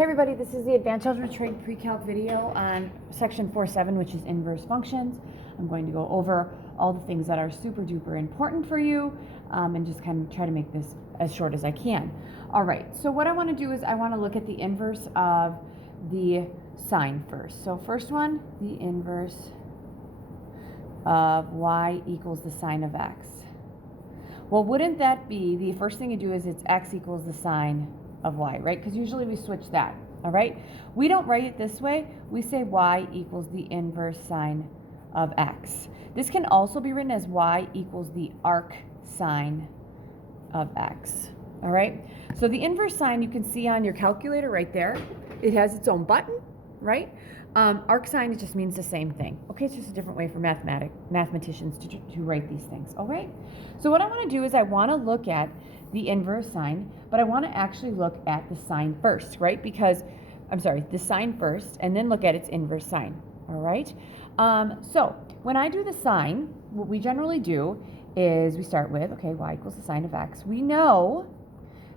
Hey everybody, this is the Advanced Algebra Trig PreCalc video on section 4.7, which is inverse functions. I'm going to go over all the things that are super duper important for you and just kind of try to make this as short as I can. All right, so what I want to do is I want to look at the inverse of the sine first. So first one, the inverse of y equals the sine of x. Well, wouldn't that be, the first thing you do is it's x equals the sine of y, right? Because usually we switch that, all right? We don't write it this way. We say y equals the inverse sine of x. This can also be written as y equals the arc sine of x, all right? So the inverse sine you can see on your calculator right there. It has its own button, right? Arc sine, it just means the same thing. Okay, it's just a different way for mathematicians to write these things, all right? So what I want to do is I want to look at the inverse sine, but I want to actually look at the sine first, right? Because, the sine first, and then look at its inverse sine, all right? So when I do the sine, what we generally do is we start with, okay, y equals the sine of x. We know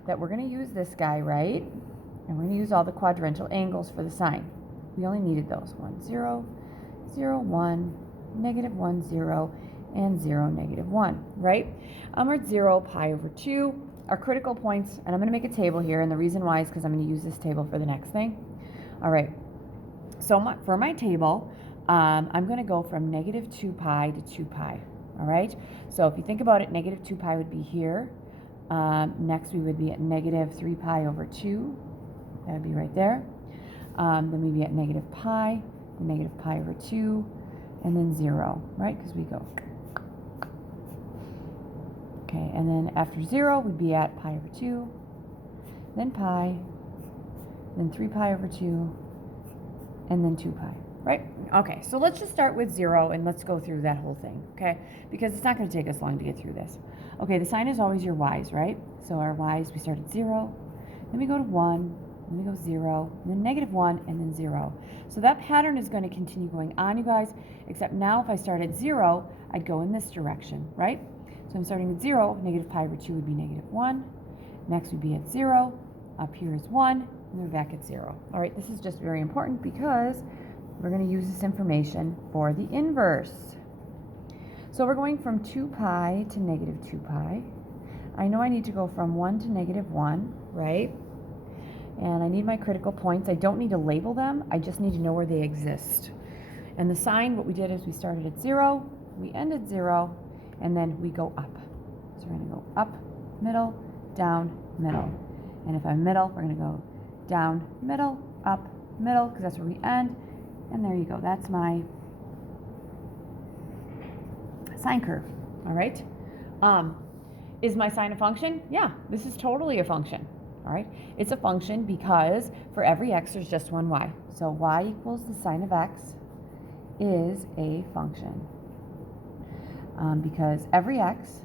that we're going to use this guy, right? And we're going to use all the quadrantial angles for the sine. We only needed those. 1, 0, 0, 1, negative 1, 0, and 0, negative 1, right? We're at 0, pi over 2. Our critical points, and I'm going to make a table here, and the reason why is because I'm going to use this table for the next thing. All right, so for my table, I'm going to go from negative 2 pi to 2 pi, all right? So if you think about it, negative 2 pi would be here. Next, we would be at negative 3 pi over 2. That would be right there. Then we'd be at negative pi, then negative pi over 2, and then 0, right? Because we go. Okay, and then after 0, we'd be at pi over 2, then pi, then 3 pi over 2, and then 2 pi, right? Okay, so let's just start with 0, and let's go through that whole thing, okay? Because it's not going to take us long to get through this. Okay, the sine is always your y's, right? So our y's, we start at 0, then we go to 1, then we go 0, then negative 1, and then 0. So that pattern is going to continue going on, you guys, except now if I start at 0, I'd go in this direction, right? So I'm starting at 0, negative pi over 2 would be negative 1. Next would be at 0, up here is 1, and we're back at 0. All right, this is just very important because we're going to use this information for the inverse. So we're going from 2 pi to negative 2 pi. I know I need to go from 1 to negative 1, right? And I need my critical points. I don't need to label them. I just need to know where they exist. And the sine, what we did is we started at 0, we end at 0, and then we go up. So we're going to go up, middle, down, middle. And if I'm middle, we're going to go down, middle, up, middle, because that's where we end. And there you go. That's my sine curve. All right? Is my sine a function? Yeah, this is totally a function. All right, it's a function because for every x, there's just one y. So y equals the sine of x is a function because every x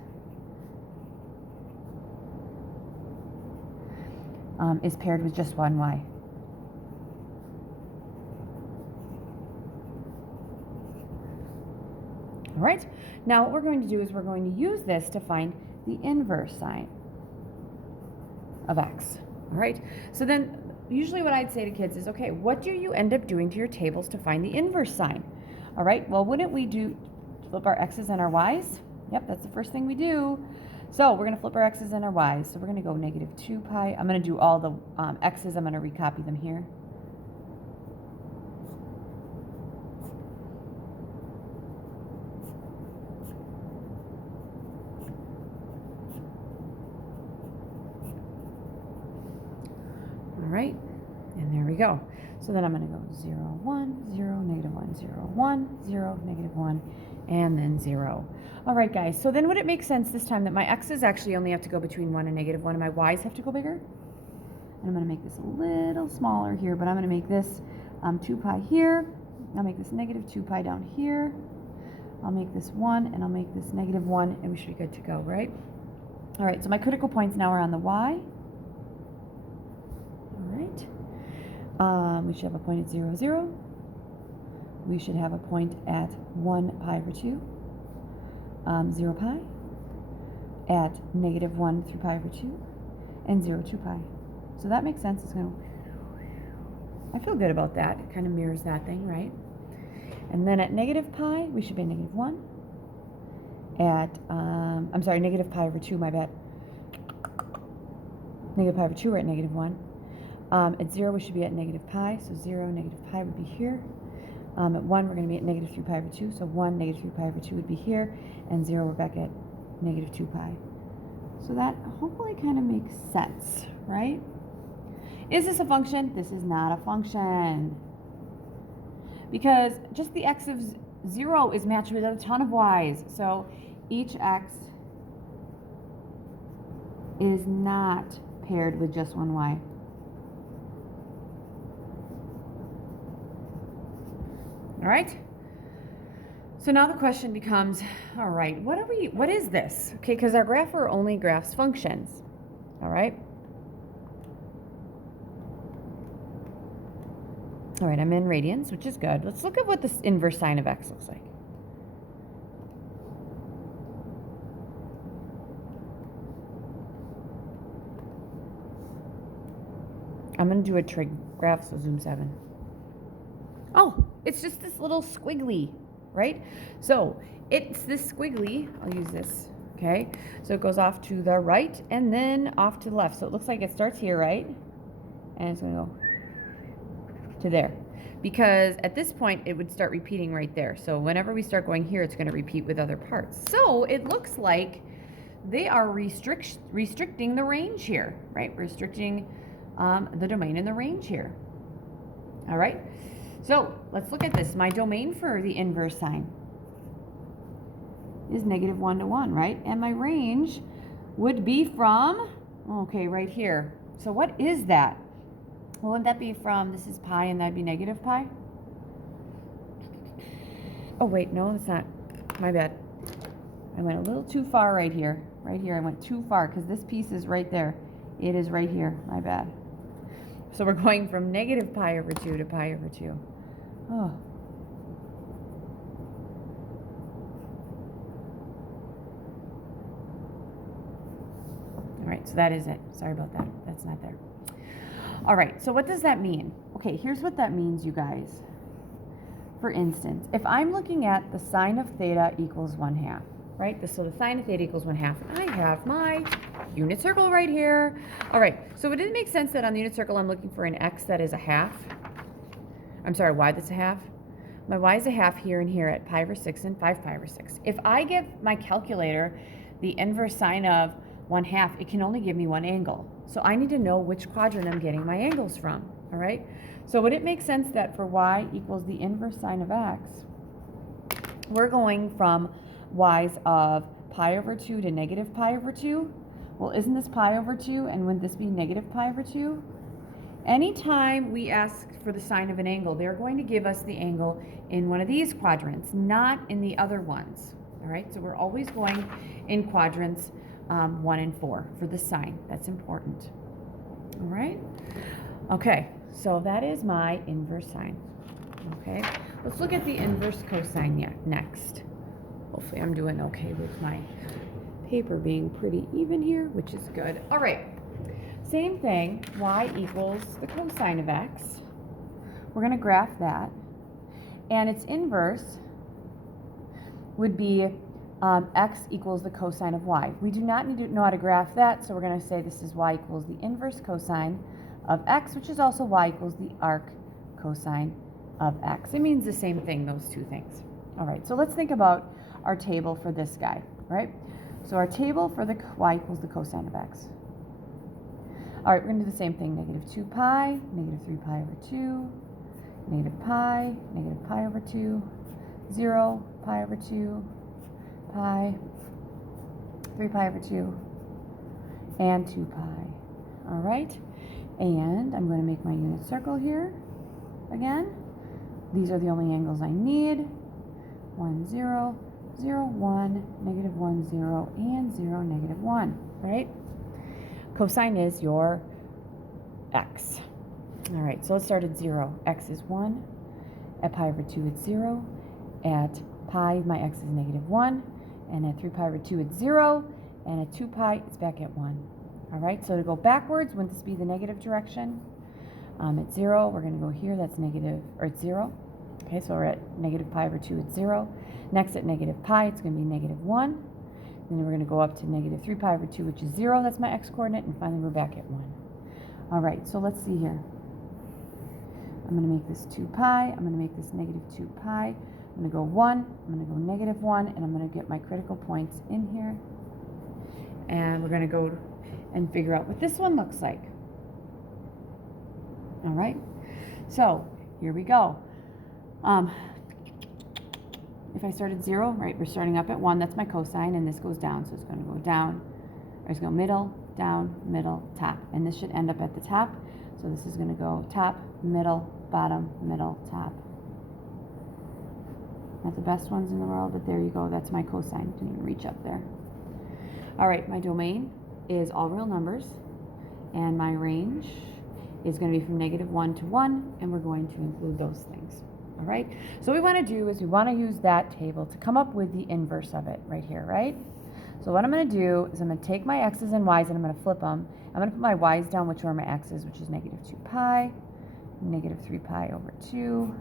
is paired with just one y. All right, now what we're going to do is we're going to use this to find the inverse sine of x. All right, so then usually what I'd say to kids is, okay, what do you end up doing to your tables to find the inverse sine? All right, well, wouldn't we flip our x's and our y's? Yep, that's the first thing we do. So we're going to flip our x's and our y's. So we're going to go negative 2 pi. I'm going to do all the x's. I'm going to recopy them here. All right, and there we go. So then I'm going to go 0, 1, 0, negative 1, 0, 1, 0, negative 1, and then 0. All right, guys, so then would it make sense this time that my x's actually only have to go between 1 and negative 1, and my y's have to go bigger? And I'm going to make this a little smaller here, but I'm going to make this 2 pi here. I'll make this negative 2 pi down here. I'll make this 1, and I'll make this negative 1, and we should be good to go, right? All right, so my critical points now are on the y. We should have a point at 0, 0. We should have a point at 1 pi over 2, 0 pi, at negative 1 through pi over 2, and 0, 2 pi. So that makes sense. It's going to I feel good about that. It kind of mirrors that thing, right? And then at negative pi, we should be at negative 1. At, I'm sorry, negative pi over 2, my bad. Negative pi over 2, we're at negative 1. At 0, we should be at negative pi, so 0, negative pi would be here. At 1, we're going to be at negative 3 pi over 2, so 1, negative 3 pi over 2 would be here. And 0, we're back at negative 2 pi. So that hopefully kind of makes sense, right? Is this a function? This is not a function. Because just the x of 0 is matched with a ton of y's. So each x is not paired with just one y. All right? So now the question becomes, all right, what is this? Okay, because our grapher only graphs functions. All right? All right, I'm in radians, which is good. Let's look at what this inverse sine of x looks like. I'm going to do a trig graph, so zoom 7. Oh, it's just this little squiggly, right? So it's this squiggly. I'll use this, okay? So it goes off to the right and then off to the left. So it looks like it starts here, right? And it's going to go to there. Because at this point, it would start repeating right there. So whenever we start going here, it's going to repeat with other parts. So it looks like they are restricting the range here, right? Restricting the domain and the range here. All right? So let's look at this. My domain for the inverse sine is negative 1 to 1, right? And my range would be from, okay, right here. So what is that? Well, wouldn't that be from, this is pi and that'd be negative pi? Oh, wait, no, it's not. My bad. I went a little too far right here. Right here, I went too far because this piece is right there. It is right here. My bad. So we're going from negative pi over 2 to pi over 2. Oh. All right, so that is it. Sorry about that. That's not there. All right, so what does that mean? Okay, here's what that means, you guys. For instance, if I'm looking at the sine of theta equals 1/2, right? So the sine of theta equals 1/2. I have my unit circle right here. All right, so would it make sense that on the unit circle I'm looking for an x that is a half? I'm sorry, y that's a half? My y is a half here and here at pi over 6 and 5 pi over 6. If I give my calculator the inverse sine of 1/2, it can only give me one angle. So I need to know which quadrant I'm getting my angles from, all right? So would it make sense that for y equals the inverse sine of x, we're going from y's of pi over 2 to negative pi over 2? Well, isn't this pi over 2, and wouldn't this be negative pi over 2? Anytime we ask for the sine of an angle, they're going to give us the angle in one of these quadrants, not in the other ones, all right? So we're always going in quadrants 1 and 4 for the sine. That's important. All right? Okay, so that is my inverse sine. Okay, let's look at the inverse cosine next. Hopefully I'm doing okay with my paper being pretty even here, which is good. All right, same thing, y equals the cosine of x. We're going to graph that. And its inverse would be x equals the cosine of y. We do not need to know how to graph that, so we're going to say this is y equals the inverse cosine of x, which is also y equals the arc cosine of x. It means the same thing, those two things. All right, so let's think about our table for this guy, right? So our table for the y equals the cosine of x. All right, we're going to do the same thing. Negative 2 pi, negative 3 pi over 2, negative pi over 2, 0, pi over 2, pi, 3 pi over 2, and 2 pi. All right, and I'm going to make my unit circle here again. These are the only angles I need. 1, 0, 0, 1, negative 1, 0, and 0, negative 1, right? Cosine is your x. All right, so let's start at 0. X is 1. At pi over 2, it's 0. At pi, my x is negative 1. And at 3 pi over 2, it's 0. And at 2 pi, it's back at 1. All right, so to go backwards, wouldn't this be the negative direction? At 0, we're going to go here. That's negative, or it's 0. Okay, so we're at negative pi over 2 at 0. Next, at negative pi, it's going to be negative 1. Then we're going to go up to negative 3 pi over 2, which is 0. That's my x-coordinate. And finally, we're back at 1. All right, so let's see here. I'm going to make this 2 pi. I'm going to make this negative 2 pi. I'm going to go 1. I'm going to go negative 1. And I'm going to get my critical points in here. And we're going to go and figure out what this one looks like. All right, so here we go. If I start at 0, right, we're starting up at 1. That's my cosine, and this goes down. So it's going to go down, or it's going to go middle, down, middle, top. And this should end up at the top. So this is going to go top, middle, bottom, middle, top. Not the best ones in the world, but there you go. That's my cosine. Didn't even reach up there. All right, my domain is all real numbers, and my range is going to be from negative 1 to 1, and we're going to include those things. All right, so what we want to do is we want to use that table to come up with the inverse of it right here, right? So what I'm going to do is I'm going to take my x's and y's and I'm going to flip them. I'm going to put my y's down, which are my x's, which is negative 2 pi, negative 3 pi over 2,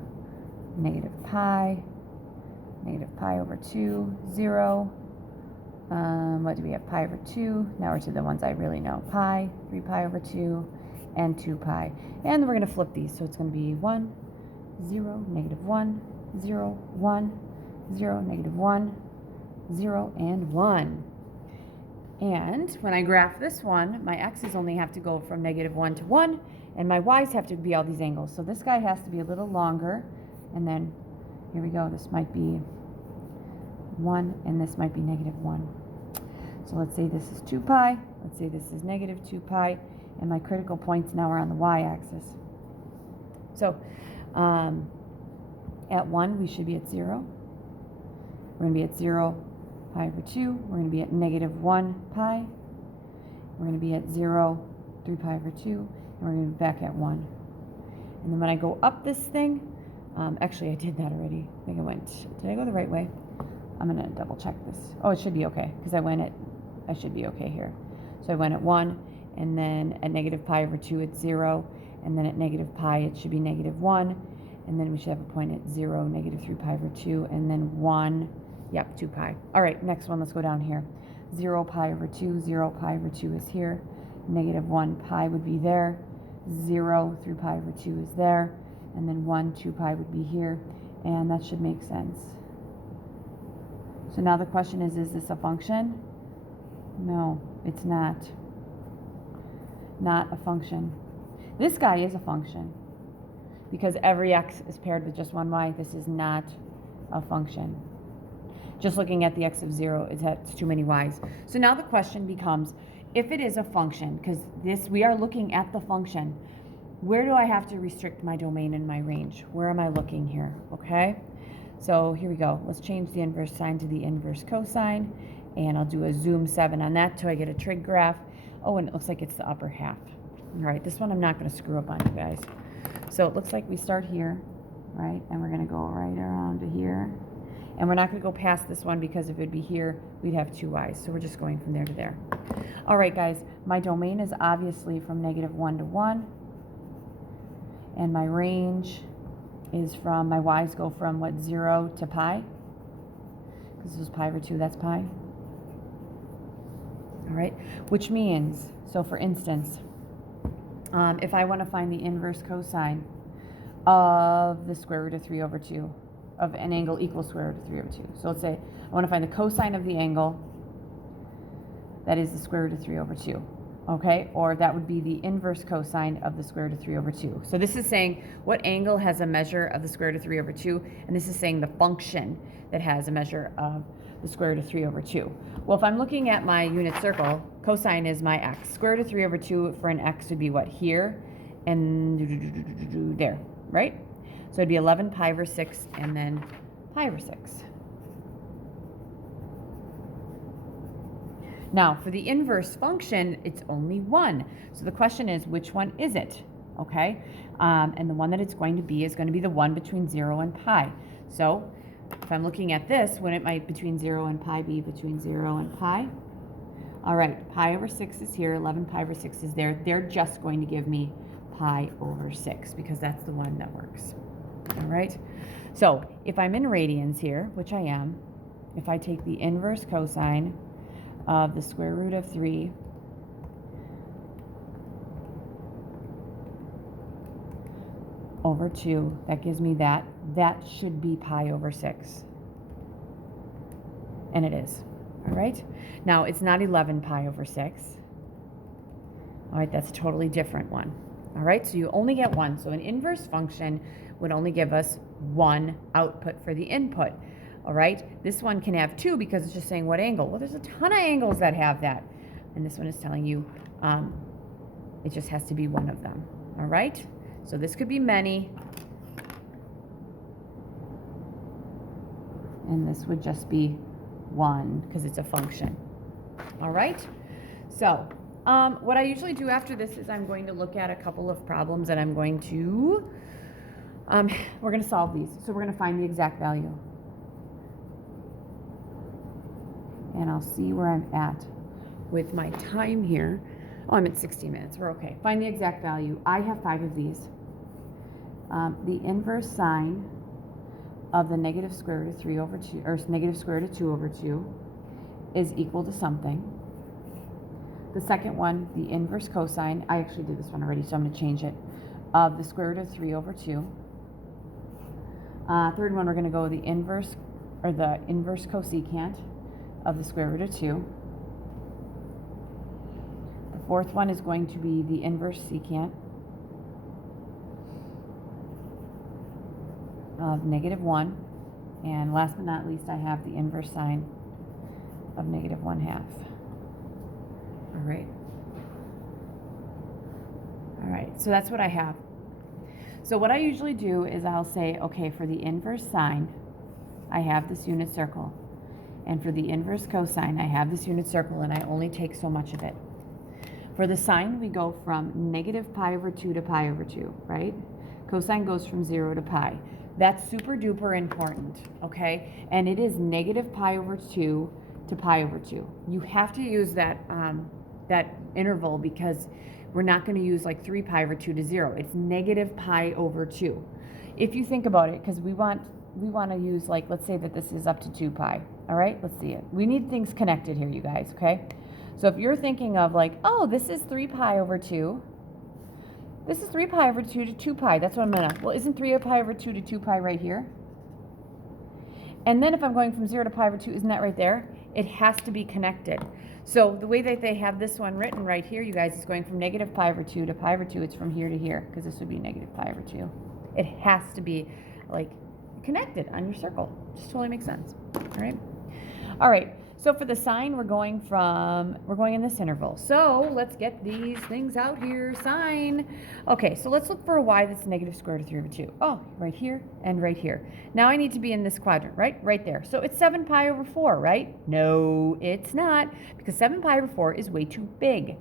negative pi over 2, 0. What do we have? Pi over 2. Now we're to the ones I really know. Pi, 3 pi over 2, and 2 pi. And we're going to flip these. So it's going to be 1, 0, negative 1, 0, 1, 0, negative 1, 0, and 1. And when I graph this one, my x's only have to go from negative 1 to 1, and my y's have to be all these angles. So this guy has to be a little longer, and then here we go. This might be 1, and this might be negative 1. So let's say this is 2 pi. Let's say this is negative 2 pi, and my critical points now are on the y-axis. So at 1, we should be at 0. We're going to be at 0 pi over 2. We're going to be at negative 1 pi. We're going to be at 0, 3 pi over 2. And we're going to be back at 1. And then when I go up this thing, actually I did that already. I think did I go the right way? I'm going to double check this. Oh, it should be okay, because I should be okay here. So I went at 1, and then at negative pi over 2, it's 0. And then at negative pi, it should be negative 1. And then we should have a point at 0, negative 3 pi over 2, and then 1, yep, 2 pi. All right, next one, let's go down here. 0 pi over 2, 0 pi over 2 is here. Negative 1 pi would be there. 0, 3 pi over 2 is there. And then 1, 2 pi would be here. And that should make sense. So now the question is this a function? No, it's not. Not a function. This guy is a function because every x is paired with just one y. This is not a function. Just looking at the x of 0, it's too many y's. So now the question becomes, if it is a function, because we are looking at the function, where do I have to restrict my domain and my range? Where am I looking here? Okay, so here we go. Let's change the inverse sign to the inverse cosine, and I'll do a zoom 7 on that till I get a trig graph. Oh, and it looks like it's the upper half. All right, this one I'm not going to screw up on you guys. So it looks like we start here, right, and we're going to go right around to here. And we're not going to go past this one because if it would be here, we'd have 2 y's. So we're just going from there to there. All right, guys, my domain is obviously from negative 1 to 1. And my range is from, my y's go from, what, 0 to pi? Because this was pi over 2, that's pi. All right, which means, so for instance, if I want to find the inverse cosine of the square root of 3 over 2, of an angle equals square root of 3 over 2. So let's say I want to find the cosine of the angle that is the square root of 3 over 2. Okay, or that would be the inverse cosine of the square root of 3 over 2. So this is saying what angle has a measure of the square root of 3 over 2, and this is saying the function that has a measure of the square root of 3 over 2. Well, if I'm looking at my unit circle, cosine is my x. Square root of 3 over 2 for an x would be what, here and there, right? So it'd be 11 pi over 6 and then pi over 6. Now, for the inverse function, it's only 1. So the question is, which one is it? Okay? And the one that it's going to be is going to be the one between 0 and pi. So if I'm looking at this, wouldn't my between 0 and pi be between 0 and pi? All right, pi over 6 is here, 11 pi over 6 is there. They're just going to give me pi over 6, because that's the one that works. All right? So if I'm in radians here, which I am, if I take the inverse cosine of the square root of 3 over 2, that gives me that. That should be pi over 6. And it is. All right? Now, it's not 11 pi over 6. All right, that's a totally different one. All right, so you only get one. So an inverse function would only give us one output for the input. All right, this one can have two because it's just saying what angle. Well, there's a ton of angles that have that. And this one is telling you it just has to be one of them. All right, so this could be many. And this would just be one because it's a function. All right, so what I usually do after this is I'm going to look at a couple of problems and I'm going to, we're going to solve these. So we're going to find the exact value. And I'll see where I'm at with my time here. Oh, I'm at 60 minutes. We're okay. Find the exact value. I have 5 of these. The inverse sine of the negative square root of 3 over 2, or negative square root of 2 over 2 is equal to something. The second one, the inverse cosine, I actually did this one already, so I'm going to change it, of the square root of 3 over 2. Third one, we're going to go the inverse, or the inverse cosecant of the square root of 2. The fourth one is going to be the inverse secant of negative 1. And last but not least, I have the inverse sine of negative 1/2. All right. All right, so that's what I have. So what I usually do is I'll say, okay, for the inverse sine, I have this unit circle. And for the inverse cosine, I have this unit circle, and I only take so much of it. For the sine, we go from negative pi over 2 to pi over 2, right? Cosine goes from 0 to pi. That's super duper important, okay? And it is negative pi over 2 to pi over 2. You have to use that, that interval because we're not going to use like 3 pi over 2 to 0. It's negative pi over 2. If you think about it, because we want to use, like, let's say that this is up to 2 pi. All right, let's see it. We need things connected here, you guys, okay? So if you're thinking of like, oh, this is 3 pi over 2. This is 3 pi over 2 to 2 pi. That's what I'm going to, well, isn't 3 pi over 2 to 2 pi right here? And then if I'm going from 0 to pi over 2, isn't that right there? It has to be connected. So the way that they have this one written right here, you guys, is going from negative pi over 2 to pi over 2. It's from here to here, because this would be negative pi over 2. It has to be, like, connected on your circle. Just totally makes sense. All right? All right. So for the sine, we're going in this interval. So let's get these things out here. Sine. Okay, so let's look for a y that's negative square root of 3 over 2. Oh, right here and right here. Now I need to be in this quadrant, right? Right there. So it's 7 pi over 4, right? No, it's not, because 7 pi over 4 is way too big.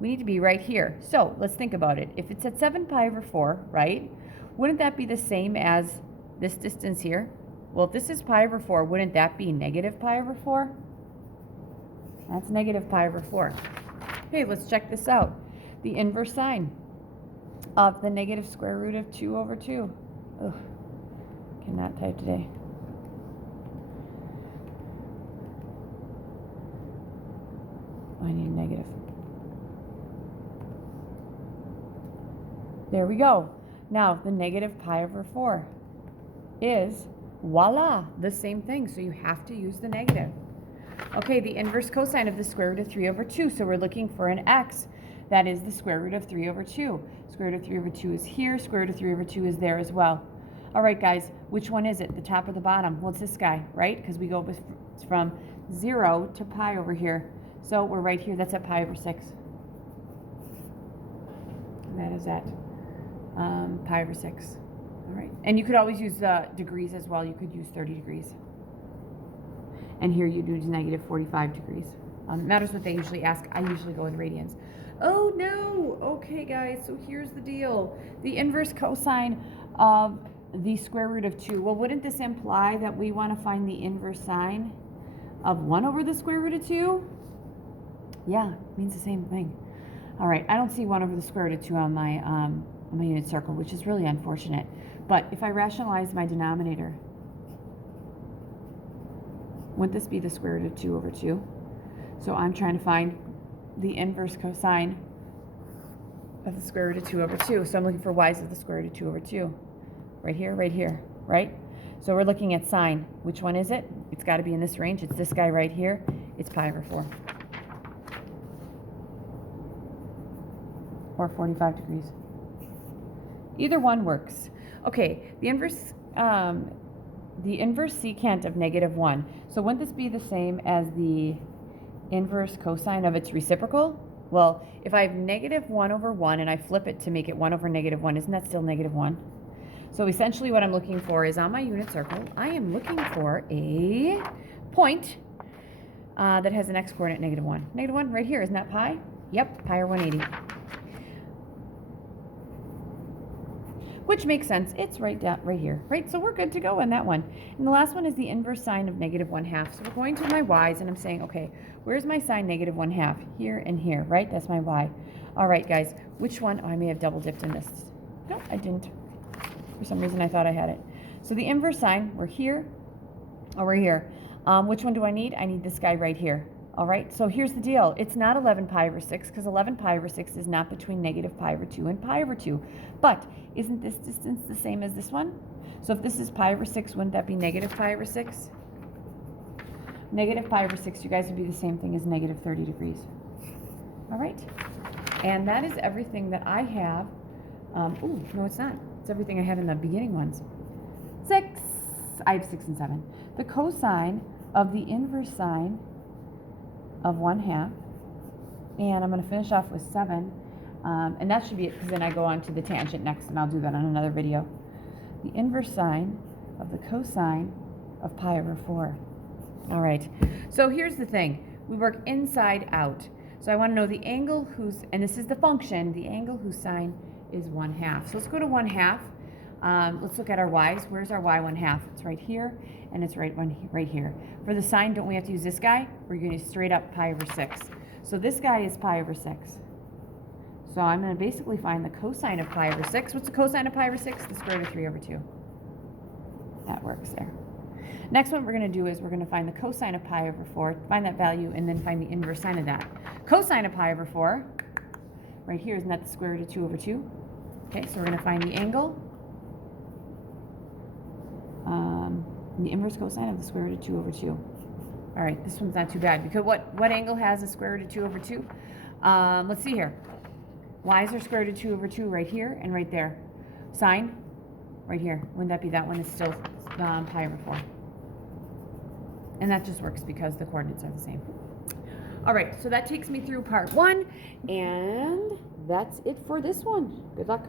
We need to be right here. So let's think about it. If it's at 7 pi over 4, right, wouldn't that be the same as this distance here? Well, if this is pi over 4, wouldn't that be negative pi over 4? That's negative pi over 4. Okay, let's check this out. The inverse sine of the negative square root of 2 over 2. Ugh, cannot type today. I need a negative. There we go. Now, the negative pi over 4 is, voila, the same thing. So you have to use the negative. Okay, the inverse cosine of the square root of 3 over 2. So we're looking for an x that is the square root of 3 over 2. Square root of 3 over 2 is here. Square root of 3 over 2 is there as well. All right, guys, which one is it? The top or the bottom? Well, it's this guy, right? Because we go from 0 to pi over here. So we're right here. That's at pi over 6. And that is at pi over 6. All right. And you could always use degrees as well. You could use 30 degrees. And here you do negative 45 degrees. Matters what they usually ask. I usually go in radians. Oh, no. Okay, guys, so here's the deal. The inverse cosine of the square root of 2. Well, wouldn't this imply that we want to find the inverse sine of 1 over the square root of 2? Yeah, it means the same thing. All right, I don't see 1 over the square root of 2 on my on my unit circle, which is really unfortunate. But if I rationalize my denominator, wouldn't this be the square root of 2 over 2? So I'm trying to find the inverse cosine of the square root of 2 over 2. So I'm looking for y's of the square root of 2 over 2. Right here, right? So we're looking at sine. Which one is it? It's got to be in this range. It's this guy right here. It's pi over 4. Or 45 degrees. Either one works. Okay, the inverse secant of -1. So wouldn't this be the same as the inverse cosine of its reciprocal? Well, if I have -1 over 1 and I flip it to make it 1 over -1, isn't that still -1? So essentially what I'm looking for is on my unit circle, I am looking for a point that has an x-coordinate -1. -1 right here, isn't that pi? Yep, pi or 180. Which makes sense. It's right here, right? So we're good to go on that one. And the last one is the inverse sine of -1/2. So we're going to my y's and I'm saying, okay, where's my sine -1/2? Here and here, right? That's my y. All right, guys, which one? Oh, I may have double dipped in this. No, I didn't. For some reason, I thought I had it. So the inverse sine, we're here, or we're here. Which one do I need? I need this guy right here. All right, so here's the deal. It's not 11 pi over 6 because 11 pi over 6 is not between -pi over 2 and pi over 2. But isn't this distance the same as this one? So if this is pi over 6, wouldn't that be -pi over 6? -pi over 6, you guys, would be the same thing as -30 degrees. All right, and that is everything that I have. Ooh, no, it's not. It's everything I have in the beginning ones. 6. I have 6 and 7. The cosine of the inverse sine of 1/2, and I'm going to finish off with 7, and that should be it because then I go on to the tangent next, and I'll do that on another video. The inverse sine of the cosine of pi over 4. All right, so here's the thing. We work inside out. So I want to know the angle whose, and this is the function, the angle whose sine is 1/2. So let's go to 1/2. Let's look at our y's. Where's our y 1/2? It's right here, and it's right here. For the sine, don't we have to use this guy? We're going to use straight up pi over 6. So this guy is pi over 6. So I'm going to basically find the cosine of pi over 6. What's the cosine of pi over 6? The square root of 3 over 2. That works there. Next one we're going to do is we're going to find the cosine of pi over 4, find that value, and then find the inverse sine of that. Cosine of pi over 4, right here, isn't that the square root of 2 over 2? Okay, so we're going to find the angle. The inverse cosine of the square root of 2 over 2. All right, this one's not too bad because what angle has a square root of 2 over 2? Let's see here. Y's are square root of 2 over 2 right here and right there. Sine, right here. Wouldn't that be that one is still pi over 4? And that just works because the coordinates are the same. All right, so that takes me through part 1, and that's it for this one. Good luck.